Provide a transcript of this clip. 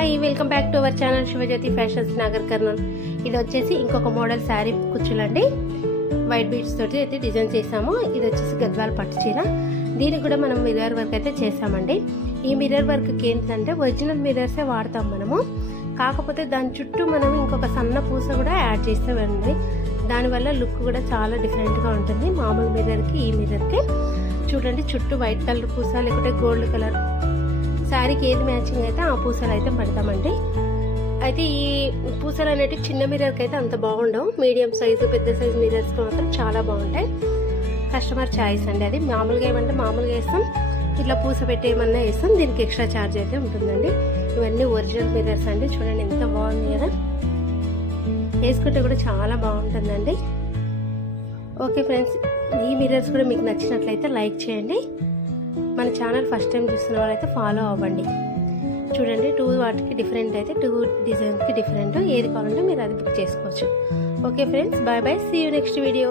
Hi welcome back to our channel Shivajyothi fashions Nagar Kurnool. ఇది వచ్చేసి ఇంకొక మోడల్ శారీ కుచ్చులండి. వైట్ బీడ్స్ తోటి అయితే డిజైన్ చేసాము. ఇది వచ్చేసి గద్వాల పట్టు చీర. దీనికి కూడా మనం మిర్రర్ వర్క్ అయితే చేసామండి. ఈ మిర్రర్ వర్క్కి ఏంటంటే ఒరిజినల్ మిర్రర్సే వాడతాం మనము. కాకపోతే దాని చుట్టూ మనం ఇంకొక సన్న పూస కూడా యాడ్ చేస్తామండి. దానివల్ల లుక్ కూడా చాలా డిఫరెంట్గా ఉంటుంది. మామూలు మిర్రర్కి ఈ మిర్రర్కి చూడండి, చుట్టూ వైట్ కలర్ పూస లేకుంటే గోల్డ్ కలర్ శారీకి ఏది మ్యాచింగ్ అయితే ఆ పూసలు అయితే పెడతామండి. అయితే ఈ పూసలు అనేవి చిన్న మిర్రర్కి అయితే అంత బాగుండవు. మీడియం సైజు పెద్ద సైజు మిర్రర్స్కి మాత్రం చాలా బాగుంటాయి. కస్టమర్ చాయిస్ అండి. అది మామూలుగా ఏమంటే మామూలుగా వేస్తాం, ఇట్లా పూస పెట్టేయమన్నా వేస్తాం. దీనికి ఎక్స్ట్రా ఛార్జ్ అయితే ఉంటుందండి. ఇవన్నీ ఒరిజినల్ మిర్రర్స్ అండి. చూడండి ఎంత బాగుంది కదా, వేసుకుంటే కూడా చాలా బాగుంటుందండి. ఓకే ఫ్రెండ్స్, ఈ మిర్రర్స్ కూడా మీకు నచ్చినట్లయితే లైక్ చేయండి. మన ఛానల్ ఫస్ట్ టైం చూస్తున్న వాళ్ళైతే ఫాలో అవ్వండి. చూడండి, 2 వాటికి డిఫరెంట్ అయితే 2 డిజైన్స్కి డిఫరెంట్. ఏది కావాలంటే మీరు అది బుక్ చేసుకోవచ్చు. Okay friends, bye bye, see you next video.